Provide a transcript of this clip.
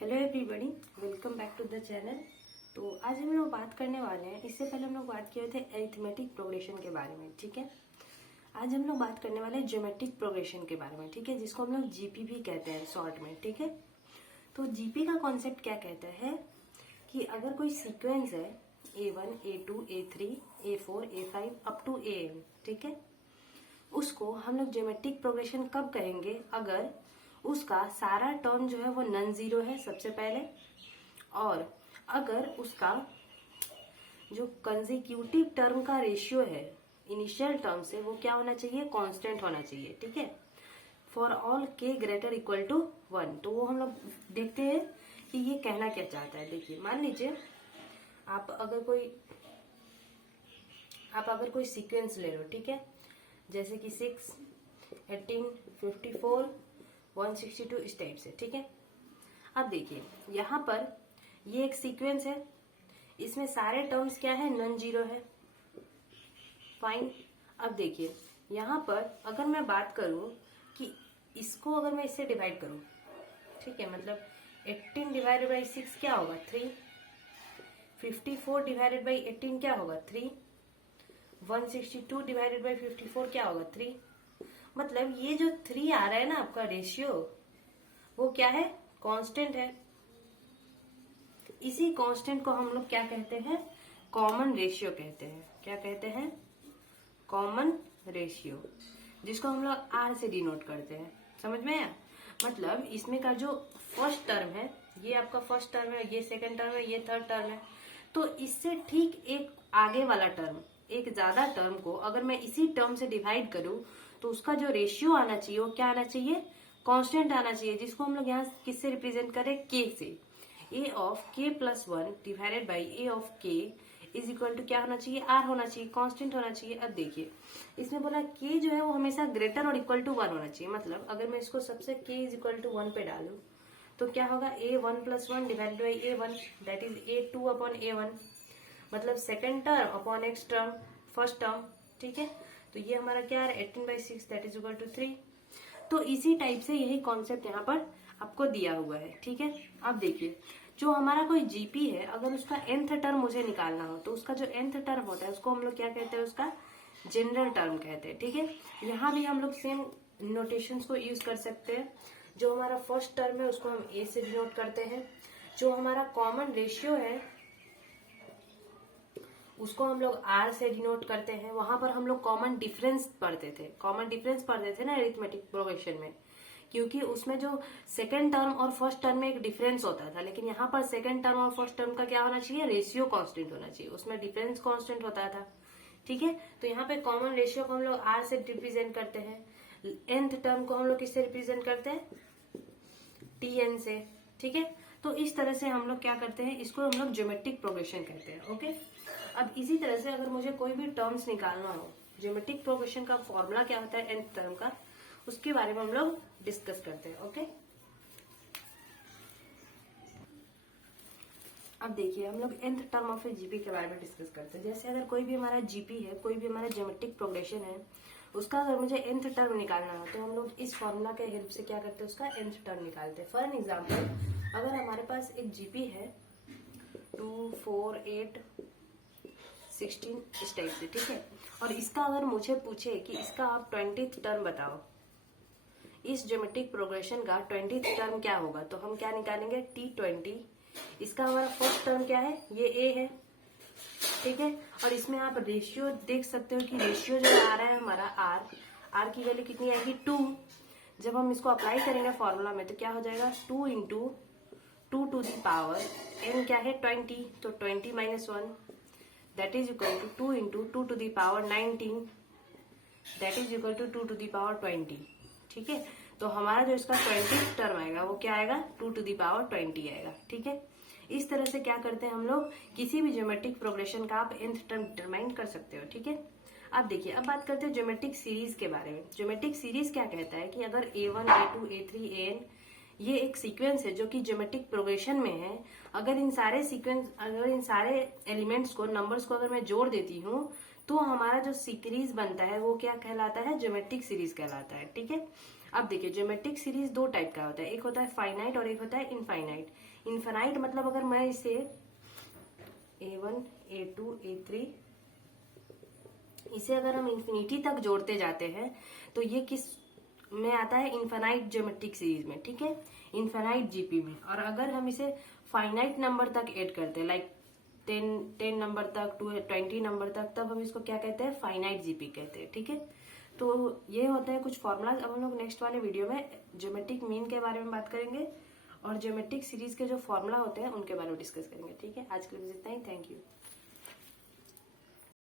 Hello everybody, welcome back to the channel. तो आज हम लोग बात करने वाले हैं, इससे पहले हम लोग बात किए थे अरिथमेटिक प्रोग्रेशन के बारे में। ठीक है, आज हम लोग बात करने वाले हैं ज्योमेट्रिक प्रोग्रेशन के बारे में। ठीक है, जिसको हम लोग जीपी भी कहते हैं शॉर्ट में। ठीक है, तो जीपी का कॉन्सेप्ट क्या कहता है कि अगर कोई सीक्वेंस है A1, A2, A3, A4, A5 up to AN, ठीक है, उसको हम लोग ज्योमेट्रिक प्रोग्रेशन कब कहेंगे? अगर उसका सारा टर्म जो है वो नॉन जीरो है सबसे पहले, और अगर उसका जो कंसेक्यूटिव टर्म का रेशियो है इनिशियल टर्म से वो क्या होना चाहिए? कांस्टेंट होना चाहिए। ठीक है, for all k greater equal to 1। तो वो हम लोग देखते हैं कि ये कहना क्या चाहता है। देखिए, मान लीजिए आप अगर कोई सीक्वेंस ले लो, ठीक है, जैसे कि 6, 18, 54, 162 इस टाइप से। ठीक है, अब देखिए यहाँ पर ये एक सीक्वेंस है, इसमें सारे टर्म्स क्या है? नॉन जीरो है। फाइन। अब देखिए यहाँ पर अगर मैं बात करूं कि इसको अगर मैं इससे डिवाइड करूं, ठीक है, मतलब 18 डिवाइडेड बाई 6 क्या होगा? 3। 54 डिवाइडेड बाई 18 क्या होगा? 3। 162 डिवाइडेड बाई 54 क्या होगा? 3। मतलब ये जो 3 आ रहा है ना आपका रेशियो, वो क्या है? कांस्टेंट है। इसी कांस्टेंट को हम लोग क्या कहते हैं? कॉमन रेशियो कहते हैं। क्या कहते हैं? कॉमन रेशियो, जिसको हम लोग आर से डिनोट करते हैं। समझ में आया? मतलब इसमें का जो फर्स्ट टर्म है, ये आपका फर्स्ट टर्म है, ये सेकंड टर्म है, ये थर्ड टर्म है, तो इससे ठीक एक आगे वाला टर्म, एक ज्यादा टर्म को अगर मैं इसी टर्म से डिवाइड करूं तो उसका जो रेशियो आना चाहिए वो क्या आना चाहिए? कांस्टेंट आना चाहिए, जिसको हम लोग यहाँ किससे रिप्रेजेंट करें? के से। A of k plus 1 divided by a of k is equal to क्या होना चाहिए? आर होना चाहिए, कांस्टेंट होना चाहिए। अब देखिए इसमें बोला k जो है वो हमेशा ग्रेटर और इक्वल टू 1 होना चाहिए। मतलब अगर मैं इसको सबसे k इज इक्वल टू 1 पे डालू तो क्या होगा? A1 plus 1 divided by A1 that is A2 upon A1, मतलब second term upon x term, first term. ठीक है, तो ये हमारा क्या है? 18/6 दैट इज इक्वल टू 3। तो इसी टाइप से यही कॉन्सेप्ट यहाँ पर आपको दिया हुआ है। ठीक है, अब देखिए जो हमारा कोई जीपी है, अगर उसका nth टर्म मुझे निकालना हो तो उसका जो nth टर्म होता है उसको हम लोग क्या कहते हैं? उसका जनरल टर्म कहते हैं। ठीक है, यहाँ भी हम लोग सेम नोटेशंस को यूज कर सकते हैं। जो हमारा फर्स्ट टर्म है उसको हम ए से डिनोट करते हैं। जो हमारा कॉमन रेशियो है उसको हम लोग आर से डिनोट करते हैं। वहां पर हम लोग कॉमन डिफरेंस पढ़ते थे ना अरिथमेटिक प्रोग्रेशन में, क्योंकि उसमें जो सेकंड टर्म और फर्स्ट टर्म में एक डिफरेंस होता था, लेकिन यहाँ पर सेकंड टर्म और फर्स्ट टर्म का क्या होना चाहिए? रेशियो कांस्टेंट होना चाहिए, उसमें डिफरेंस कांस्टेंट होता था। ठीक है, तो यहाँ पे कॉमन रेशियो को हम लोग आर से रिप्रेजेंट करते हैं। nth टर्म को हम लोग किससे रिप्रेजेंट करते हैं? TN से। ठीक है, तो इस तरह से हम लोग क्या करते हैं? इसको हम लोग ज्योमेट्रिक प्रोग्रेशन कहते हैं। ओके, अब इसी तरह से अगर मुझे कोई भी टर्म्स निकालना हो, ज्योमेट्रिक प्रोग्रेशन का फॉर्मूला क्या होता है nth टर्म का, उसके बारे में हम लोग डिस्कस करते हैं। ओके, अब देखिए हम लोग nth term of A GP के बारे में डिस्कस करते हैं। जैसे अगर कोई भी हमारा जीपी है, कोई भी हमारा ज्योमेट्रिक प्रोग्रेशन है, उसका अगर मुझे nth टर्म निकालना हो तो हम लोग इस फॉर्मूला के हेल्प से क्या करते हैं? उसका nth टर्म निकालते हैं। फॉर एन एग्जाम्पल, अगर हमारे पास एक जीपी है 2, 4, 8, 16 इस टाइप से, ठीक है, और इसका अगर मुझे पूछे कि इसका आप 20th टर्म बताओ, इस ज्योमेट्रिक प्रोग्रेशन का 20th टर्म क्या होगा, तो हम क्या निकालेंगे? T20। इसका हमारा फर्स्ट टर्म क्या है? ये A है। ठीक है, और इसमें आप रेशियो देख सकते हो कि रेशियो जो आ रहा है हमारा R की वैल्यू कितनी आएगी? 2। जब हम इसको अप्लाई करेंगे फॉर्मूला में तो क्या हो जाएगा? 2 into 2 to the power n क्या है? 20, तो 20 minus 1 that is equal to 2 into 2 to the power 19 that is equal to 2 to the power 20। ठीक है, तो हमारा जो इसका 20th टर्म आएगा वो क्या आएगा? 2 टू दी पावर 20 आएगा। ठीक है, इस तरह से क्या करते हैं हम लोग? किसी भी ज्योमेट्रिक प्रोग्रेशन का आप nth टर्म डिटरमाइन कर सकते हो। ठीक है, अब देखिए अब बात करते हैं ज्योमेट्रिक सीरीज के बारे में। ज्योमेट्रिक सीरीज क्या कहता है कि अगर A1, A2, A3, AN ये एक सीक्वेंस है जो कि ज्योमेट्रिक प्रोग्रेशन में है, अगर इन सारे एलिमेंट्स को, नंबर्स को अगर मैं जोड़ देती हूँ तो हमारा जो सीरीज बनता है वो क्या कहलाता है? ज्योमेट्रिक सीरीज कहलाता है। ठीक है, अब देखिए ज्योमेट्रिक सीरीज दो टाइप का होता है, एक होता है फाइनाइट और एक होता है इनफाइनाइट। इनफाइनाइट मतलब अगर मैं इसे A1 A2 A3 इसे अगर हम इन्फिनिटी तक जोड़ते जाते हैं तो ये किस में आता है, इनफाइनाइट ज्योमेट्रिक सीरीज में, ठीक है, इनफाइनाइट जीपी में। और अगर हम इसे फाइनाइट नंबर तक ऐड करते हैं, लाइक 10 नंबर तक, 20 नंबर तक, तब हम इसको क्या कहते हैं, फाइनाइट जीपी कहते हैं, ठीक है। तो ये होता है कुछ फॉर्मूलाज। अब हम लोग नेक्स्ट वाले वीडियो में ज्योमेट्रिक मीन के बारे में बात करेंगे और ज्योमेट्रिक सीरीज के जो फॉर्मूला होते हैं उनके बारे में डिस्कस करेंगे, ठीक है। आज के लिए इतना ही, थैंक यू।